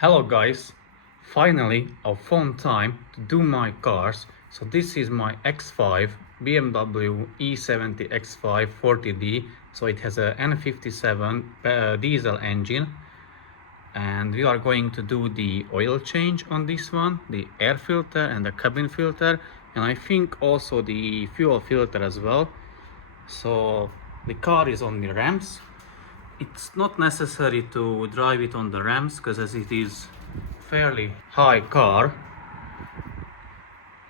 Hello guys, finally I found time to do my cars. So this is my X5 BMW E70 X5 40D. So it has a N57 diesel engine, and we are going to do the oil change on this one, the air filter and the cabin filter, and I think also the fuel filter as well. So the car is on the ramps. It's not necessary to drive it on the ramps because as it is fairly high car.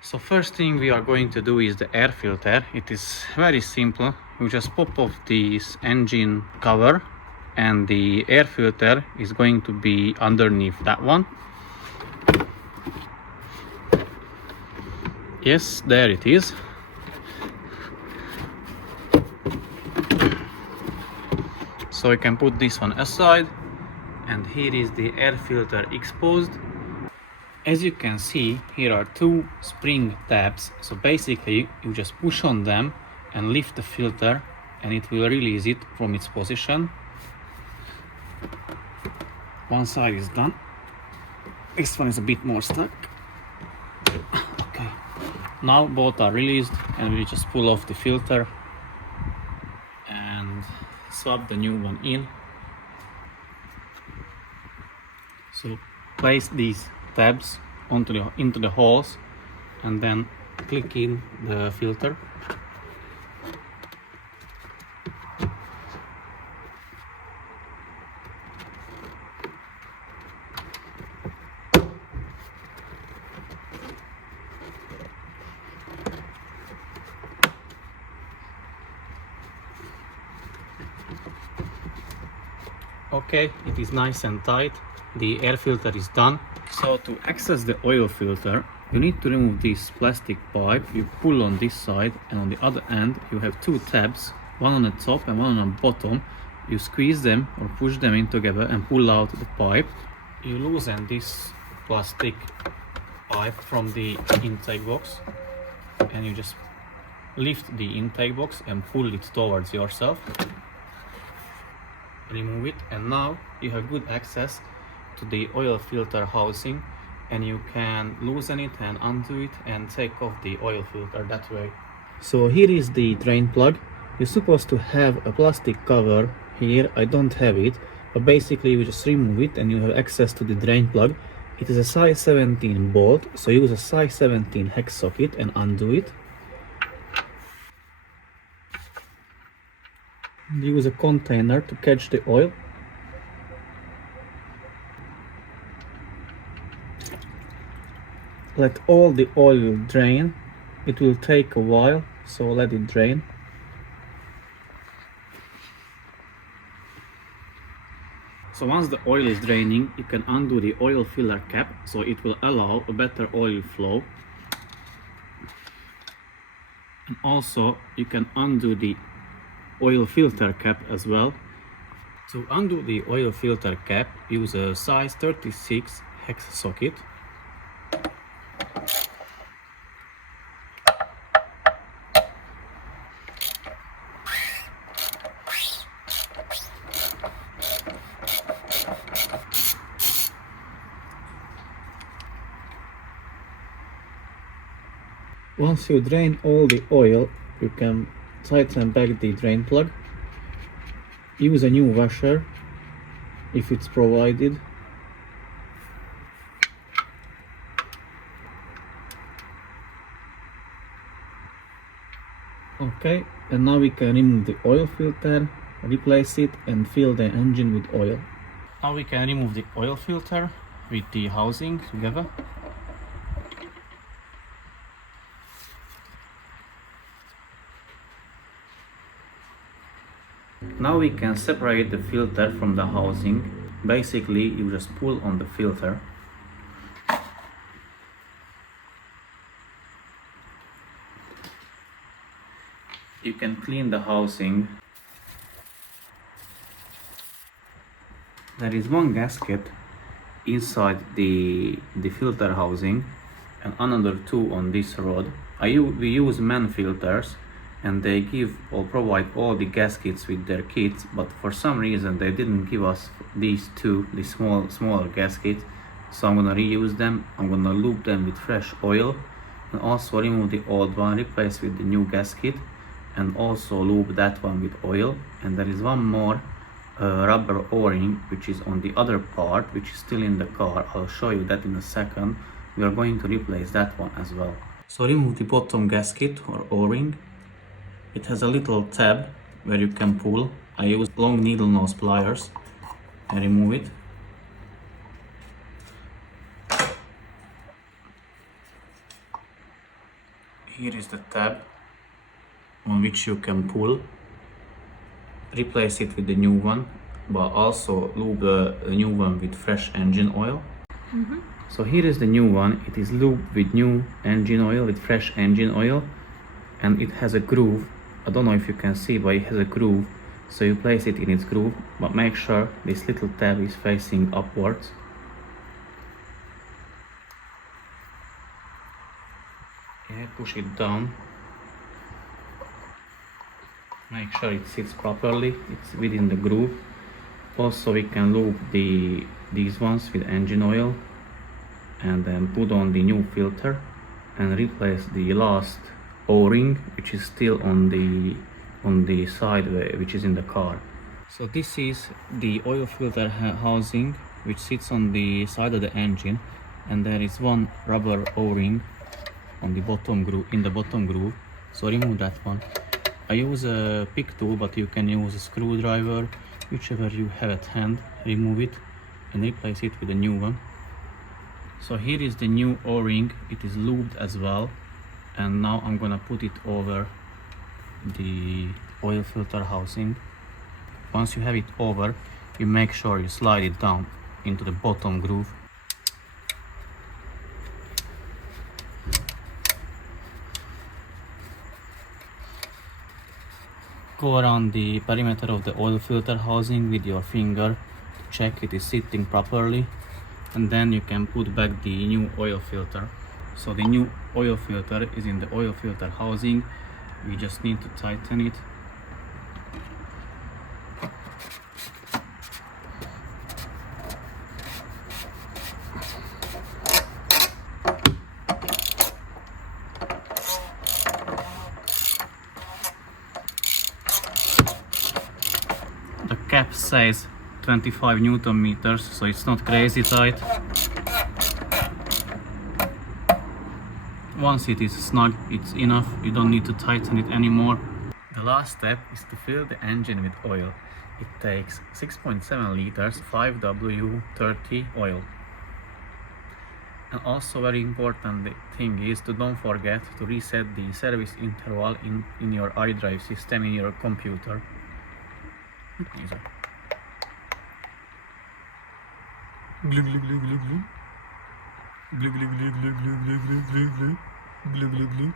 So first thing we are going to do is the air filter. It is very simple. You just pop off this engine cover and the air filter is going to be underneath that one. Yes, there it is. So you can put this one aside, and here is the air filter exposed. As you can see, here are two spring tabs. So basically you just push on them and lift the filter and it will release it from its position. One side is done. This one is a bit more stuck. Okay, now both are released and we just pull off the filter and swap the new one in. So place these tabs into the holes and then click in the filter. Okay, it is nice and tight. The air filter is done. So to access the oil filter, you need to remove this plastic pipe. You pull on this side, and on the other end you have two tabs, one on the top and one on the bottom. You squeeze them or push them in together and pull out the pipe. You loosen this plastic pipe from the intake box and you just lift the intake box and pull it towards yourself. Remove it, and now you have good access to the oil filter housing, and you can loosen it and undo it and take off the oil filter that way. So here is the drain plug. You're supposed to have a plastic cover here. I don't have it, but basically you just remove it and you have access to the drain plug. It is a size 17 bolt, so use a size 17 hex socket and undo it. Use a container to catch the oil. Let all the oil drain. It will take a while, so let it drain. So once the oil is draining, you can undo the oil filler cap, so it will allow a better oil flow. And also you can undo the oil filter cap as well. To undo the oil filter cap, use a size 36 hex socket. Once you drain all the oil, you can tighten back the drain plug. Use a new washer if it's provided. Okay, and now we can remove the oil filter, replace it and fill the engine with oil. Now we can remove the oil filter with the housing together. Now we can separate the filter from the housing. Basically, you just pull on the filter. You can clean the housing. There is one gasket inside the filter housing and another two on this rod. We use man filters, and they give or provide all the gaskets with their kits, but for some reason they didn't give us these smaller gaskets. So I'm gonna reuse them. I'm gonna lube them with fresh oil and also remove the old one, replace with the new gasket, and also lube that one with oil. And there is one more rubber o-ring which is on the other part, which is still in the car. I'll show you that in a second. We are going to replace that one as well. So remove the bottom gasket or o-ring. It has a little tab where you can pull. I use long needle nose pliers and remove it. Here is the tab on which you can pull. Replace it with the new one, but also lube the new one with fresh engine oil. So here is the new one. It is lubed with new engine oil, with fresh engine oil, and it has a groove. I don't know if you can see, but it has a groove. So you place it in its groove, but make sure this little tab is facing upwards. Yeah, push it down. Make sure it sits properly, it's within the groove. Also we can lube these ones with engine oil and then put on the new filter and replace the last o-ring which is still on the side which is in the car. So this is the oil filter housing which sits on the side of the engine, and there is one rubber o-ring on the bottom groove, in the bottom groove. So remove that one. I use a pick tool, but you can use a screwdriver, whichever you have at hand. Remove it and replace it with a new one. So here is the new o-ring. It is lubed as well, and now I'm gonna put it over the oil filter housing. Once you have it over, you make sure you slide it down into the bottom groove. Go around the perimeter of the oil filter housing with your finger to check it is sitting properly, and then you can put back the new oil filter. So the new oil filter is in the oil filter housing. We just need to tighten it. The cap says 25 Newton meters, so it's not crazy tight. Once it is snug, it's enough. You don't need to tighten it anymore. The last step is to fill the engine with oil. It takes 6.7 liters 5W30 oil. And also very important thing is to don't forget to reset the service interval in your iDrive system in your computer. Easy. Glug glug glug glug glug. Glug glug glug glug glug glug glug glug glug glug glug.